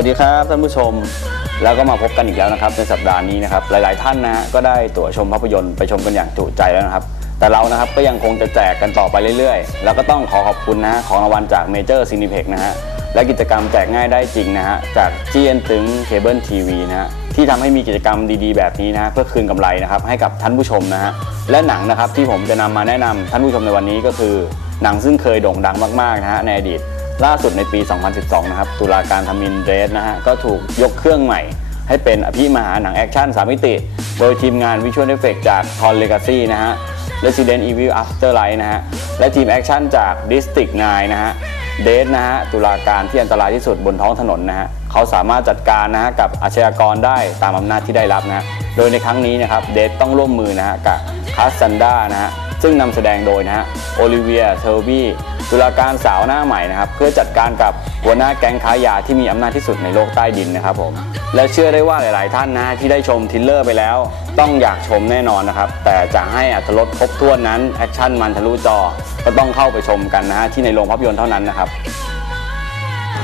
วัสดีครับท่านผู้ชมแล้วก็มาพบกันอีกแล้วนะครับในสัปดาห์นี้นะครับหลาย ๆ ท่านนะฮะก็ได้ตั๋วชมภาพยนตร์ไปชมกันอย่างจุใจแล้วนะครับ แต่เรานะครับก็ยังคงจะแจกกันต่อไปเรื่อย ๆ แล้วก็ต้องขอขอบคุณนะฮะของรางวัลจากเมเจอร์ซีนิเพ็กนะฮะและกิจกรรมแจกง่ายได้จริงนะฮะจากจีเอ็นถึงเคเบิลทีวีนะฮะที่ทำให้มีกิจกรรมดีๆ แบบนี้นะฮะเพื่อคืนกำไรนะครับให้กับท่านผู้ชมนะฮะและหนังนะครับที่ผมจะนำมาแนะนำท่านผู้ชมในวันนี้ก็คือ หนังซึ่งเคยโด่งดังมากๆนะฮะในอดีต ล่าสุดในปี 2012 นะครับ ตุลาการทมินเดรสนะฮะ ก็ถูกยกเครื่องใหม่ ให้เป็นอภิมหาหนังแอคชั่น 3 มิติ โดยทีมงานวิชวลเอฟเฟกจาก t o n Legacy นะฮะ Resident Evil Afterlife นะฮะ และทีมแอคชั่นจาก District 9 นะฮะ เดสนะฮะ ตุลาการที่อันตรายที่สุดบนท้องถนนนะฮะ เขาสามารถจัดการนะฮะกับอาชญากรได้ตามอำนาจที่ได้รับนะฮะ โดยในครั้งนี้นะครับ เดสต้องร่วมมือนะฮะกับคาสซันดานะฮะ ซึ่งนำแสดงโดยนะฮะโอลิเวียเทอร์บี้ตุลาการสาวหน้าใหม่นะครับ เพื่อจัดการกับหัวหน้าแก๊งค้ายาที่มีอำนาจที่สุดในโลกใต้ดินนะครับผมและเชื่อได้ว่าหลาย ๆ ท่านนะฮะที่ได้ชมทิลเลอร์ไปแล้ว ต้องอยากชมแน่นอนนะครับ แต่จะให้อัตลดครบถ้วนนั้นแอคชั่นมันทะลุจอ ก็ต้องเข้าไปชมกันนะฮะที่ในโรงภาพยนตร์เท่านั้นนะครับ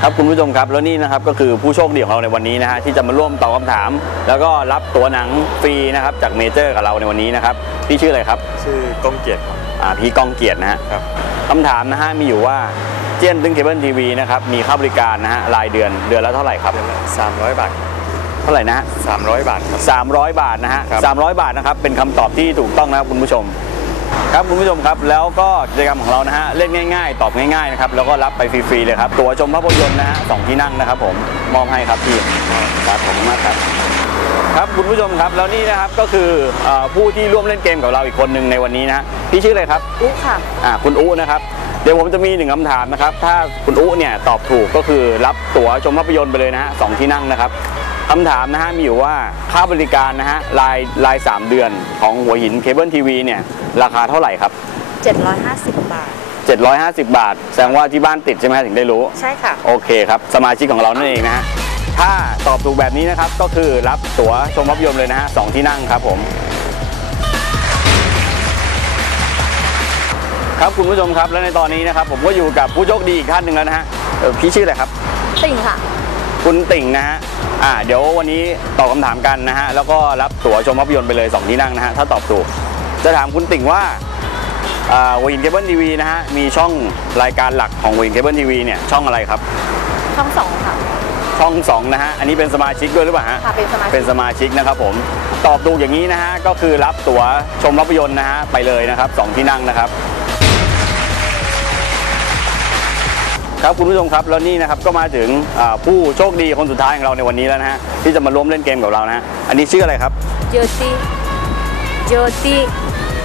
ครับคุณผู้ชมครับแล้วนี่นะครับก็คือผู้โชคดีของเราในวันนี้นะฮะที่จะมาร่วมตอบคำถาม แล้วก็รับตัวหนังฟรีนะครับจากเมเจอร์กับเราในวันนี้นะครับพี่ชื่ออะไรครับชื่อก้องเกียรติครับอ่าพี่ก้องเกียรตินะฮะครับคำถามนะฮะมีอยู่ว่าเจียนตึ้งเคเบิลทีวีนะครับมีค่าบริการนะฮะรายเดือนเดือนละเท่าไหร่ครับ เดือนละ300บาทเท่าไหร่นะฮะ 300 บาทครับ 300 บาทนะฮะครับ 300 บาทนะครับ เป็นคำตอบที่ถูกต้องนะครับคุณผู้ชม ครับคุณผู้ชมครับแล้วก็กิจกรรมของเรานะฮะเล่นง่าย ๆ ตอบง่ายๆนะครับแล้วก็รับไปฟรีๆเลยครับตั๋วชมภาพยนตร์นะฮะสองที่นั่งนะครับ ผมมอบให้ครับพี่ครับผมมากครับครับคุณผู้ชมครับแล้วนี่นะครับก็คือเอ่อผู้ที่ร่วมเล่นเกมกับเราอีกคนหนึ่งในวันนี้นะฮะพี่ชื่ออะไรครับอุ๊ค่ะอ่าคุณอุ๊นะครับเดี๋ยวผมจะมีหนึ่งคำถามนะครับ ถ้าคุณอุ๊เนี่ยตอบถูกก็คือรับตั๋วชมภาพยนตร์ไปเลยนะฮะสองที่นั่งนะครับ คำถามนะฮะมีอยู่ว่าค่าบริการนะฮะรายรายสามเดือนของหัวหินเคเบิลทีวีเนี่ยราคาเท่าไหร่ครับ 750 บาท 750 บาท แสดงว่าที่บ้านติดใช่ไหมฮะถึงได้รู้ ใช่ค่ะ โอเคครับ สมาชิกของเรานั่นเองนะฮะถ้าตอบถูกแบบนี้นะครับ ก็คือรับตั๋วชมภาพยนตร์เลยนะฮะสองที่นั่งครับผม ครับคุณผู้ชมครับและในตอนนี้นะครับ ผมก็อยู่กับผู้โชคดีอีกท่านหนึ่งแล้วนะฮะเอ่อพี่ชื่ออะไรครับ ติ่งค่ะ คุณติ่งนะฮะอ่าเดี๋ยววันนี้ตอบคำถามกันนะฮะแล้วก็รับตั๋วชมภาพยนตร์ไปเลย 2 ที่นั่งนะฮะถ้าตอบถูก จะถามคุณติ่งว่าอ่าวินเคเบิลทีวีนะฮะมีช่องรายการหลักของวินเคเบิลทีวีเนี่ยช่องอะไรครับ ช่องสองค่ะ ช่อง2นะฮะอันนี้เป็นสมาชิกด้วยหรือเปล่าฮะค่ะเป็นสมาชิก เป็นสมาชิกนะครับผมตอบถูกอย่างนี้นะฮะก็คือรับตั๋วชมภาพยนตร์นะฮะไปเลยนะครับสองที่นั่งนะครับ ครับคุณผู้ชมครับแล้วนี่นะครับก็มาถึงอ่าผู้โชคดีคนสุดท้ายของเราในวันนี้แล้วนะฮะที่จะมาร่วมเล่นเกมกับเรานะฮะอันนี้ชื่ออะไรครับโยติโยติ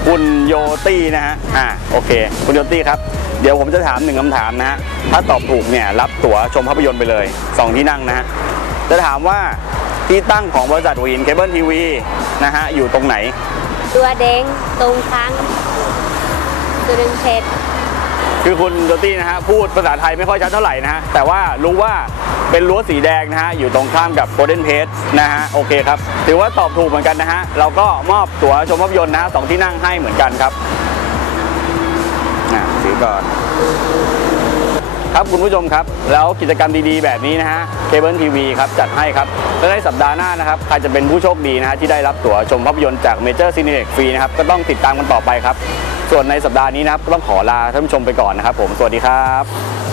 คุณโยตี้นะฮะอ่าโอเค คุณโยตี้ครับเดี๋ยวผมจะถามหนึ่งคำถามนะฮะถ้าตอบถูกเนี่ยรับตั๋วชมภาพยนตร์ไปเลยสองที่นั่งนะฮะจะถามว่าที่ตั้งของบริษัทวินเคเบิลทีวีนะฮะอยู่ตรงไหน ตัวแดงตรงค้างตัวดึงเพชร คือคุณโยตี้นะฮะพูดภาษาไทยไม่ค่อยชัดเท่าไหร่นะฮะแต่ว่ารู้ว่าเป็นรั้วสีแดงนะฮะอยู่ตรงข้ามกับโกลเด้นเพจนะฮะโอเคครับถือว่าตอบถูกเหมือนกันนะฮะเราก็มอบตั๋วชมภาพยนตร์นะฮะสองที่นั่งให้เหมือนกันครับนะถือก่อน ครับคุณผู้ชมครับ แล้วกิจกรรมดีๆ แบบนี้นะฮะเคเบิลทีวีครับจัดให้ครับและในสัปดาห์หน้านะครับใครจะเป็นผู้โชคดีนะฮะที่ได้รับตั๋วชมภาพยนตร์จากเมเจอร์ซีนิเน็กฟรีนะครับก็ต้องติดตามกันต่อไปครับ ส่วนในสัปดาห์นี้นะครับก็ต้องขอลาท่านผู้ชมไปก่อนนะครับผมสวัสดีครับ